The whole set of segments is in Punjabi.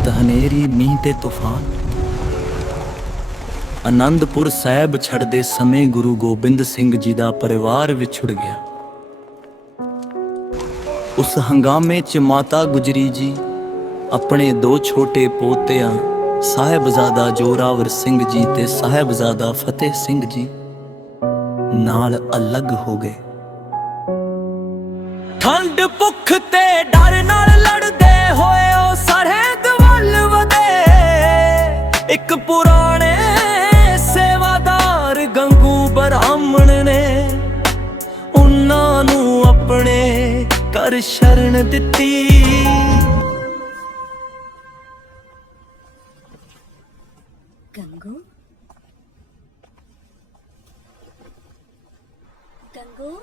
ਰਾਤ ਹਨੇਰੀ, ਮੀਂਹ ਤੇ ਤੂਫਾਨ। ਆਨੰਦਪੁਰ ਸਾਹਿਬ ਛੱਡਦੇ ਸਮੇਂ ਗੁਰੂ ਗੋਬਿੰਦ ਸਿੰਘ ਜੀ ਦਾ ਪਰਿਵਾਰ ਵਿਛੜ ਗਿਆ। ਉਸ ਹੰਗਾਮੇ 'ਚ ਮਾਤਾ ਗੁਜਰੀ ਜੀ, ਆਪਣੇ ਦੋ ਛੋਟੇ ਪੋਤਿਆਂ, ਸਾਹਿਬਜ਼ਾਦਾ ਜੋਰਾਵਰ ਸਿੰਘ ਜੀ ਤੇ ਸਾਹਿਬਜ਼ਾਦਾ ਫਤਿਹ ਸਿੰਘ ਜੀ ਨਾਲ ਅਲੱਗ ਹੋ ਗਏ। ਇੱਕ ਪੁਰਾਣੇ ਸੇਵਾਦਾਰ ਗੰਗੂ ਬ੍ਰਾਹਮਣ ਨੇ ਉਹਨਾਂ ਨੂੰ ਆਪਣੇ ਕਰ ਸ਼ਰਨ ਦਿੱਤੀ। ਗੰਗੂ? ਗੰਗੂ?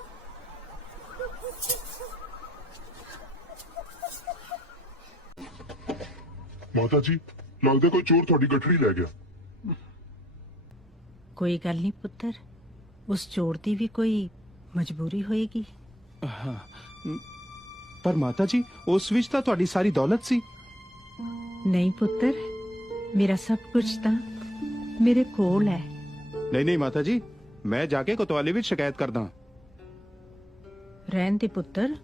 ਮਾਤਾ ਜੀ ਲੱਗਦਾ ਕੋਈ ਚੋਰ ਤੁਹਾਡੀ ਗੱਠੜੀ ਲੈ ਗਿਆ। ਕੋਈ ਗੱਲ ਨਹੀਂ ਪੁੱਤਰ। ਉਸ ਚੋਰ ਦੀ ਵੀ ਕੋਈ ਮਜਬੂਰੀ ਹੋਏਗੀ। ਪਰ ਮਾਤਾ ਜੀ ਉਸ ਵਿੱਚ ਤਾਂ ਤੁਹਾਡੀ ਸਾਰੀ ਦੌਲਤ ਸੀ। ਨਹੀਂ ਪੁੱਤਰ ਮੇਰਾ ਸਭ ਕੁਝ ਤਾਂ ਮੇਰੇ ਕੋਲ ਹੈ। ਨਹੀਂ ਨਹੀਂ ਮਾਤਾ ਜੀ ਮੈਂ ਜਾ ਕੇ ਕੋਤਵਾਲੀ ਵਿੱਚ ਸ਼ਿਕਾਇਤ ਕਰਦਾ ਰਹਿਣ ਦੇ ਪੁੱਤਰ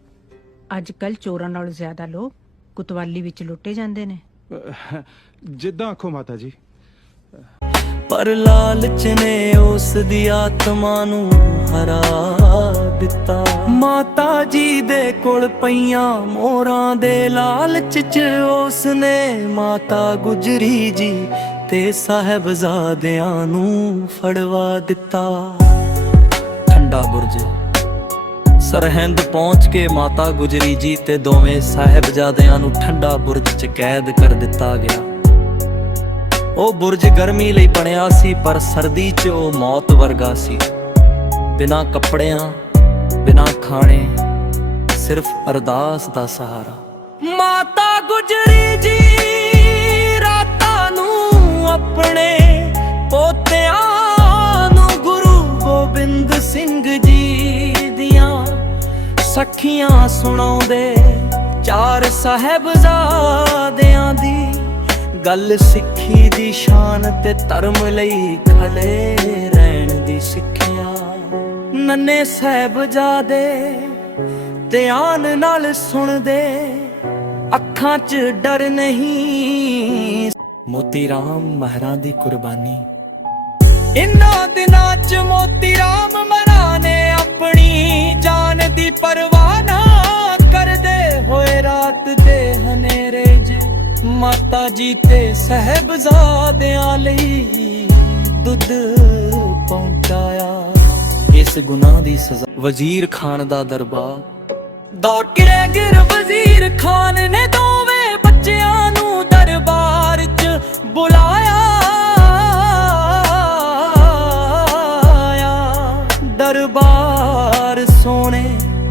ਅੱਜ ਕੱਲ ਚੋਰਾਂ ਨਾਲੋਂ ਜ਼ਿਆਦਾ ਲੋਕ ਕੁਤਵਾਲੀ ਵਿੱਚ ਲੁੱਟੇ ਜਾਂਦੇ ਨੇ। ਜਿੱਦਾਂ ਆਖੋ ਮਾਤਾ ਜੀ। ਪਰ ਲਾਲਚ ਨੇ ਉਸ ਦੀ ਆਤਮਾ ਨੂੰ ਹਰਾ ਦਿੱਤਾ। ਮਾਤਾ ਜੀ ਦੇ ਕੋਲ ਪਈਆਂ ਮੋਰਾਂ ਦੇ ਲਾਲਚ 'ਚ ਉਸ ਨੇ ਮਾਤਾ ਗੁਜਰੀ ਜੀ ਤੇ ਸਾਹਿਬਜ਼ਾਦਿਆਂ ਨੂੰ ਫੜਵਾ ਦਿੱਤਾ। ਠੰਡਾ ਬੁਰਜ, ਸਰਹਿੰਦ ਪਹੁੰਚ ਕੇ ਮਾਤਾ ਗੁਜਰੀ ਜੀ ਤੇ ਦੋਵੇਂ ਸਾਹਿਬਜ਼ਾਦਿਆਂ ਨੂੰ ਠੰਡਾ ਬੁਰਜ 'ਚ ਕੈਦ ਕਰ ਦਿੱਤਾ ਗਿਆ। ਉਹ ਬੁਰਜ ਗਰਮੀ ਲਈ ਬਣਿਆ ਸੀ, ਪਰ ਸਰਦੀ 'ਚ ਉਹ ਮੌਤ ਵਰਗਾ ਸੀ। ਬਿਨਾਂ ਕੱਪੜਿਆਂ, ਬਿਨਾਂ ਖਾਣੇ, ਸਿਰਫ ਅਰਦਾਸ ਦਾ ਸਹਾਰਾ। ਮਾਤਾ ਗੁਜਰੀ ਜੀ, ਰਾਤਾਂ ਨੂੰ ਆਪਣੇ ਪੋਤਿਆਂ ਨੂੰ ਗੁਰੂ ਗੋਬਿੰਦ ਸਿੰਘ ਜੀ ਦੀਆਂ ਸਖੀਆਂ ਸੁਣਾਉਂਦੇ, ਚਾਰ ਸਾਹਿਬਜ਼ਾਦਿਆਂ ਦੀ ਗੱਲ ਸਿੱਖੀ ਦੀ ਸ਼ਾਨ ਤੇ ਧਰਮ ਲਈ ਖਲੇ ਰਹਿਣ ਦੀ ਸਿੱਖਿਆ। ਨੰਨੇ ਸਾਹਿਬਜ਼ਾਦੇ ਧਿਆਨ ਨਾਲ ਸੁਣਦੇ, ਅੱਖਾਂ 'ਚ ਡਰ ਨਹੀਂ। ਮੋਤੀ ਰਾਮ ਮਹਾਰਾਂ ਦੀ ਕੁਰਬਾਨੀ। ਇਨਾਂ ਦਿਨਾਂ 'ਚ ਮੋਤੀ ਰਾਮ ਮਹਾਰਾਂ ਨੇ ਆਪਣੀ ਜਾਨ ਦੀ ਪਰਵਾਹ ਨਾ ਕਰਦੇ ਹੋਏ ਰਾਤ ਦੇ ਹਨੇਰੇ ਮਾਤਾ ਜੀ ਤੇ ਸਹਿਬਜ਼ਾਦਿਆਂ ਲਈ ਦੁੱਧ ਪਹੁੰਚਾਇਆ। ਇਸ ਗੁਨਾਹ ਦੀ ਸਜ਼ਾ ਵਜ਼ੀਰ ਖਾਨ ਦਾ ਦਰਬਾਰ। ਦਾਕਿਰੇ ਗਿਰ ਵਜ਼ੀਰ ਖਾਨ ਨੇ ਦੋਵੇਂ ਬੱਚਿਆਂ ਨੂੰ ਦਰਬਾਰ 'ਚ ਬੁਲਾਇਆ। ਦਰਬਾਰ ਸੋਹਣੇ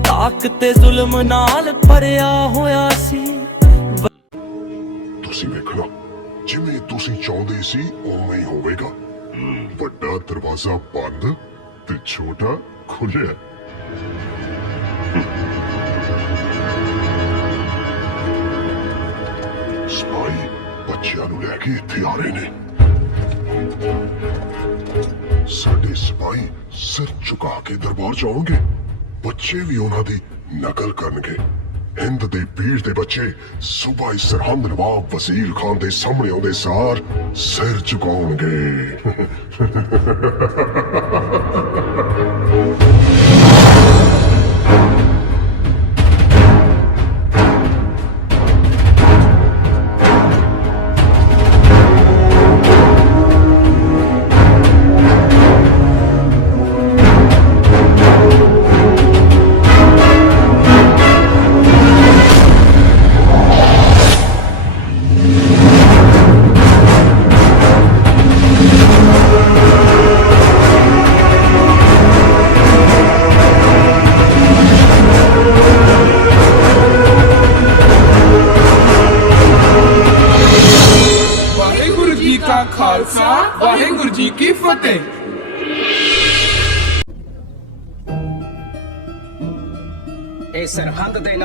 ਤਾਕਤ ਤੇ ਜ਼ੁਲਮ ਨਾਲ ਭਰਿਆ ਹੋਇਆ ਸੀ। ਤੁਸੀਂ ਵੇਖਣਾ। ਜਿਵੇਂ ਤੁਸੀਂ ਚਾਹੁੰਦੇ ਸੀ, ਉਵੇਂ ਹੀ ਹੋਵੇਗਾ। ਵੱਡਾ ਦਰਵਾਜ਼ਾ ਬੰਦ ਤੇ ਛੋਟਾ ਖੁੱਲਿਆ ਸਪਾਈ ਬੱਚਿਆਂ ਨੂੰ ਲੈ ਕੇ ਇੱਥੇ ਆ ਰਹੇ ਨੇ। ਸਾਡੇ ਸਪਾਈ ਸਿਰ ਝੁਕਾ ਕੇ ਦਰਬਾਰ ਜਾਣਗੇ ਬੱਚੇ ਵੀ ਉਹਨਾਂ ਦੀ ਨਕਲ ਕਰਨਗੇ। ਹਿੰਦ ਦੇ ਪੀਰ ਦੇ ਬੱਚੇ ਸੂਬਾਈ ਸਰਹੰਦ ਨਵਾਬ ਵਜ਼ੀਰ ਖਾਨ ਦੇ ਸਾਹਮਣੇ ਆਉਂਦੇ ਸਾਰ ਸਿਰ ਝੁਕਾਉਣਗੇ।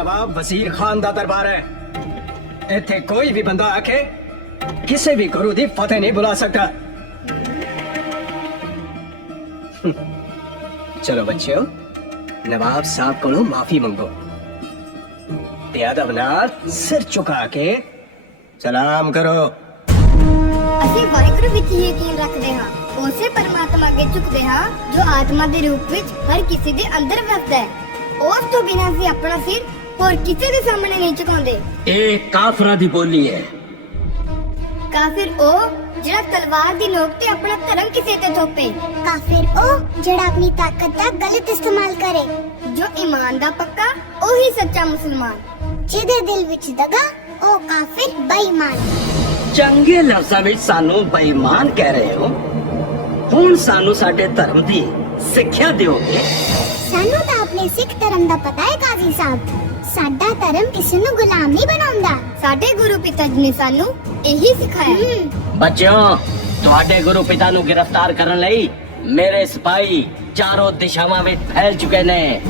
ਨਵਾਬ ਵਜ਼ੀਰ ਖਾਨ ਦਾ ਦਰਬਾਰ ਹੈ। ਇੱਥੇ ਕੋਈ ਵੀ ਬੰਦਾ ਆਕੇ ਕਿਸੇ ਵੀ ਗੁਰੂ ਦੀ ਫਤਿਹ ਨਹੀਂ ਬੁਲਾ ਸਕਦਾ। ਚਲੋ ਬੱਚਿਓ, ਨਵਾਬ ਸਾਹਿਬ ਕੋਲੋਂ ਮਾਫੀ ਮੰਗੋ। ਤੇ ਅਦਬ ਨਾਲ ਸਿਰ ਝੁਕਾ ਕੇ ਸਲਾਮ ਕਰੋ। ਅਸੀਂ ਵਾਹਿਗੁਰੂ ਵਿੱਚ ਯਕੀਨ ਰੱਖਦੇ ਹਾਂ। ਉਸੇ ਪਰਮਾਤਮਾ ਅੱਗੇ ਝੁਕਦੇ ਹਾਂ, ਜੋ ਆਤਮਾ ਦੇ ਰੂਪ ਵਿੱਚ ਹਰ ਕਿਸੇ ਦੇ ਅੰਦਰ ਵਸਦਾ ਹੈ। ਉਸ ਤੋਂ ਬਿਨਾਂ ਅਸੀਂ ਆਪਣਾ ਸਿਰ ਹੋਰ ਕਿਸੇ ਦੇ ਸਾਹਮਣੇ ਨਹੀਂ ਝੁਕਾਉਂਦੇ। ਇਹ ਕਾਫਰਾਂ ਦੀ ਬੋਲੀ ਹੈ। ਕਾਫਿਰ ਉਹ ਜਿਹੜਾ ਤਲਵਾਰ ਦੀ ਨੋਕ ਤੇ ਆਪਣਾ ਧਰਮ ਕਿਸੇ ਤੇ ਥੋਪੇ। ਕਾਫਿਰ ਉਹ ਜਿਹੜਾ ਆਪਣੀ ਤਾਕਤ ਦਾ ਗਲਤ ਇਸਤੇਮਾਲ ਕਰੇ। ਜੋ ਈਮਾਨ ਦਾ ਪੱਕਾ ਉਹੀ ਸੱਚਾ ਮੁਸਲਮਾਨ। ਜਿਹਦੇ ਦਿਲ ਵਿੱਚ ਦਗਾ ਉਹ ਕਾਫਿਰ ਬੇਈਮਾਨ। ਚੰਗੇ ਲਫ਼ਜ਼ਾਂ ਵਿੱਚ ਸਾਨੂੰ ਬੇਈਮਾਨ ਕਹਿ ਰਹੇ ਹੋ। ਹੁਣ ਸਾਨੂੰ ਸਾਡੇ ਧਰਮ ਦੀ ਸਿੱਖਿਆ ਦਿਓਗੇ। ਸਾਨੂੰ ਤਾਂ ਆਪਣੇ ਸਿੱਖ ਧਰਮ ਦਾ ਪਤਾ ਹੈ ਕਾਜ਼ੀ ਸਾਹਿਬ। ਸਾਡਾ ਧਰਮ ਕਿਸੇ ਨੂੰ ਗੁਲਾਮ ਨਹੀਂ ਬਣਾਉਂਦਾ। ਸਾਡੇ ਗੁਰੂ ਪਿਤਾ ਜੀ ਨੇ ਸਾਨੂੰ ਇਹੀ ਸਿਖਾਇਆ। ਬੱਚਿਓ ਤੁਹਾਡੇ ਗੁਰੂ ਪਿਤਾ ਨੂੰ ਗ੍ਰਿਫਤਾਰ ਕਰਨ ਲਈ ਮੇਰੇ ਸਿਪਾਹੀ ਚਾਰੋਂ ਦਿਸ਼ਾਵਾਂ ਵਿੱਚ ਫੈਲ ਚੁੱਕੇ ਨੇ।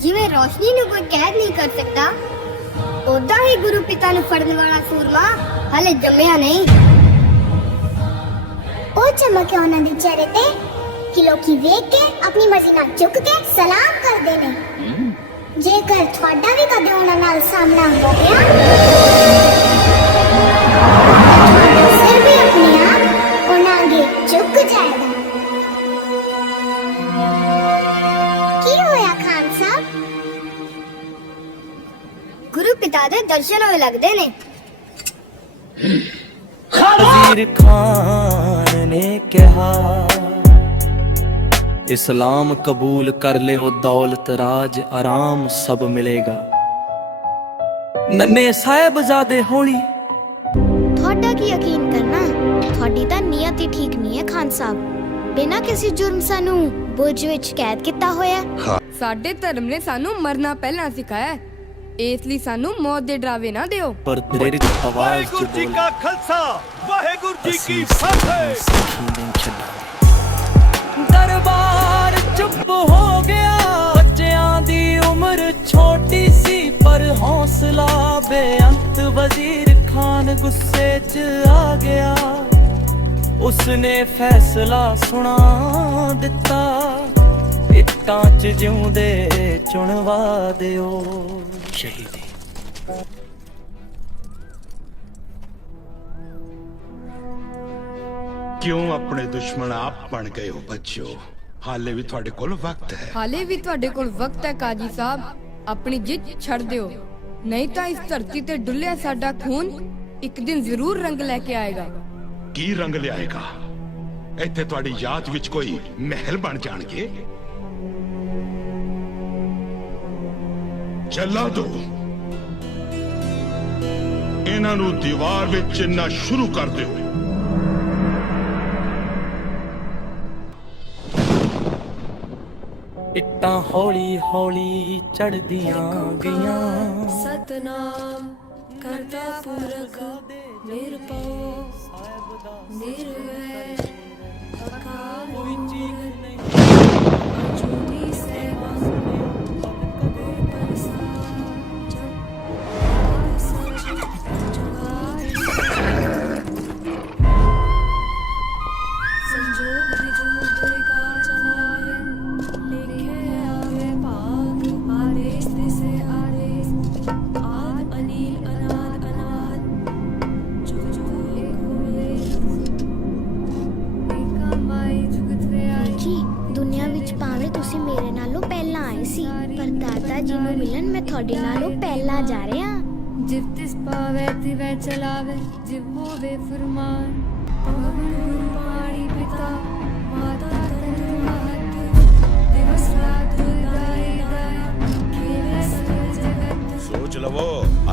ਜਿਵੇਂ ਰੋਸ਼ਨੀ ਨੂੰ ਕੋਈ ਕੈਦ ਨਹੀਂ ਕਰ ਸਕਦਾ ਉਦਾਂ ਹੀ ਗੁਰੂ ਪਿਤਾ ਨੂੰ ਫੜਨ ਵਾਲਾ ਸੂਰਮਾ ਹਲੇ ਜੰਮਿਆ ਨਹੀਂ। ਉਹ ਚਮਕ ਉਹਨਾਂ ਦੇ ਚਿਹਰੇ ਤੇ ਕਿ ਲੋਕੀ ਵੇਖ ਕੇ ਆਪਣੀ ਮਰਜ਼ੀ ਨਾਲ ਝੁਕ ਕੇ ਸਲਾਮ ਕਰਦੇ ਨੇ। ਜੇਕਰ ਤੁਹਾਡਾ ਵੀ ਕਦੇ ਉਹਨਾਂ ਨਾਲ ਸਾਹਮਣਾ ਹੋ ਗਿਆ ਤੁਹਾਡਾ ਸਿਰ ਵੀ ਆਪਣੇ ਆਪ ਉਹਨਾਂ ਅੱਗੇ ਝੁਕ ਜਾਏਗਾ। ਕੀ ਹੋਇਆ ਖਾਨ ਸਾਹਿਬ? ਗੁਰੂ ਪਿਤਾ ਦੇ ਦਰਸ਼ਨ ਹੋਏ ਲੱਗਦੇ ਨੇ। ਵਜ਼ੀਰ ਖਾਨ ਨੇ ਕਿਹਾ ਇਸਲਾਮ ਕਬੂਲ ਕਰ ਲਿਓ ਦੌਲਤ ਰਾਜ ਆਰਾਮ ਸਭ ਮਿਲੇਗਾ। ਨੰਨੇ ਸਾਹਿਬਜ਼ਾਦੇ ਹੌਲੀ। ਤੁਹਾਡਾ ਕੀ ਯਕੀਨ ਕਰਨਾ ਤੁਹਾਡੀ ਤਾਂ ਨੀਅਤ ਹੀ ਠੀਕ ਨਹੀਂ ਹੈ ਖਾਨ ਸਾਹਿਬ। ਬਿਨਾਂ ਕਿਸੇ ਜੁਰਮ ਸਾਨੂੰ ਬੁਰਜ ਵਿੱਚ ਕੈਦ ਕੀਤਾ ਹੋਇਆ। ਸਾਡੇ ਧਰਮ ਨੇ ਸਾਨੂੰ ਮਰਨਾ ਪਹਿਲਾਂ ਸਿਖਾਇਆ। ਇਸ ਲਈ ਸਾਨੂੰ ਮੌਤ ਦੇ ਡਰਾਵੇ ਨਾ ਦਿਓ। ਪਰ ਤੇਰੀ ਆਵਾਜ਼ ਚ ਬੋਲ। ਖਾਲਸਾ ਵਾਹਿਗੁਰੂ ਅਸੀਂ ਸਿੱਖੀ ਨਹੀਂ ਛੱਡਾਂਗੇ। ਦਰਬਾਰ ਹੌਸਲਾ ਬੇਅੰਤ ਵਜ਼ੀਰ ਖਾਨ ਗੁੱਸੇ 'ਚ ਆ ਗਿਆ। ਉਸਨੇ ਫੈਸਲਾ ਸੁਣਾ ਦਿੱਤਾ। ਇੱਟਾਂ 'ਚ ਜਿਉਂਦੇ ਚੁਣਵਾ ਦਿਓ। ਸ਼ਹੀਦੀ। ਕਿਉਂ ਆਪਣੇ ਦੁਸ਼ਮਣ ਆਪ ਬਣ ਗਏ ਹੋ ਬੱਚਿਓ? ਹਾਲੇ ਵੀ ਤੁਹਾਡੇ ਕੋਲ ਵਕਤ ਹੈ। ਹਾਲੇ ਵੀ ਤੁਹਾਡੇ ਕੋਲ ਵਕਤ ਹੈ ਕਾਜੀ ਸਾਹਿਬ। ਆਪਣੀ ਜਿੱਦ ਛੱਡ ਦਿਓ। ਨਹੀਂ ਤਾਂ ਇਸ ਧਰਤੀ ਤੇ ਡੁੱਲਿਆ ਸਾਡਾ ਖੂਨ ਇੱਕ ਦਿਨ ਜ਼ਰੂਰ ਰੰਗ ਲੈ ਕੇ ਆਏਗਾ। ਕੀ ਰੰਗ ਲਿਆਏਗਾ? ਇੱਥੇ ਤੁਹਾਡੀ ਯਾਦ ਵਿੱਚ ਕੋਈ ਮਹਿਲ ਬਣ ਜਾਣਗੇ? ਚੱਲਾ ਦੋ ਇਹਨਾਂ ਨੂੰ ਦੀਵਾਰ ਵਿੱਚ ਚਿੰਨਾ ਸ਼ੁਰੂ ਕਰ ਦਿਓ। ਤਾਂ ਹੌਲੀ ਹੌਲੀ ਚੜਦੀਆਂ ਗਈਆਂ। ਸਤਨਾਮ ਕਰਤਾ ਪੁਰਖ ਨਿਰਭਉ ਨਿਰਵੈਰ।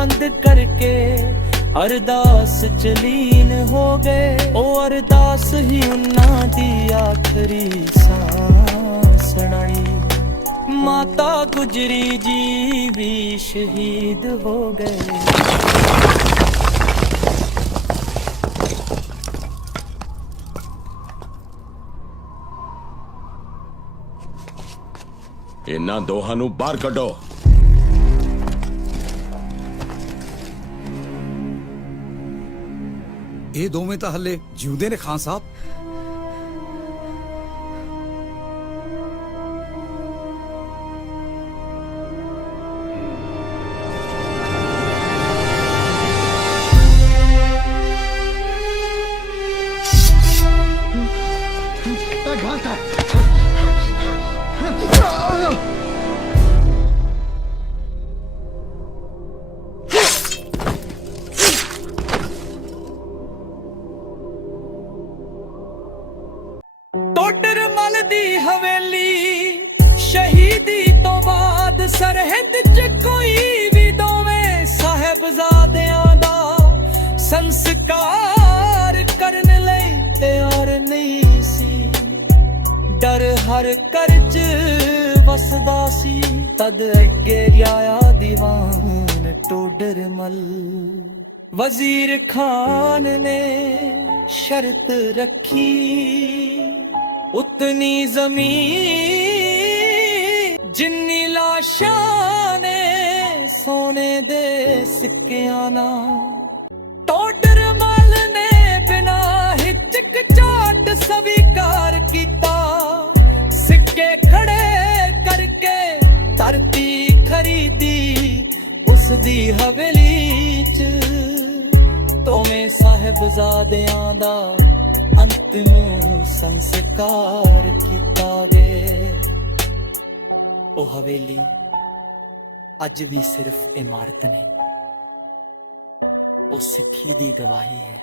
ਬੰਦ ਕਰਕੇ ਅਰਦਾਸ ਚਲੀਨ ਹੋ ਗਏ। ਉਹ ਅਰਦਾਸ ਹੀ ਉਹਨਾਂ ਦੀ ਆਖਰੀ ਸਾਹ ਸੁਣਾਈ। ਮਾਤਾ ਗੁਜਰੀ ਜੀ ਵੀ ਸ਼ਹੀਦ ਹੋ ਗਏ। ਇਹਨਾਂ ਦੋਹਾਂ ਨੂੰ ਬਾਹਰ ਕੱਢੋ। ਇਹ ਦੋਵੇਂ ਤਾਂ ਹੱਲੇ ਜਿਉਂਦੇ ਨੇ ਖਾਨ ਸਾਹਿਬ। ਟੋਡਰ ਡਰ ਹਰ ਘਰ 'ਚ ਵਸਦਾ ਸੀ। ਤਦ ਅੱਗੇ ਆਇਆ ਦੀਵਾਨ ਟੋਡਰ ਮਲ। ਵਜ਼ੀਰ ਖਾਨ ਨੇ ਸ਼ਰਤ ਰੱਖੀ, ਉਤਨੀ ਜ਼ਮੀਨ ਜਿੰਨੀ ਲਾਸ਼ਾਂ ਨੇ, ਸੋਨੇ ਦੇ ਸਿੱਕਿਆਂ ਨਾਲ। ਸਾਹਿਬਜ਼ਾਦਿਆਂ ਦਾ ਅੰਤਿਮ ਸੰਸਕਾਰ ਕੀਤਾ ਵੇ ਉਹ ਹਵੇਲੀ ਅੱਜ ਵੀ ਸਿਰਫ ਇਮਾਰਤ ਨਹੀਂ, ਉਹ ਸਿੱਖੀ ਦੀ ਗਵਾਹੀ ਹੈ।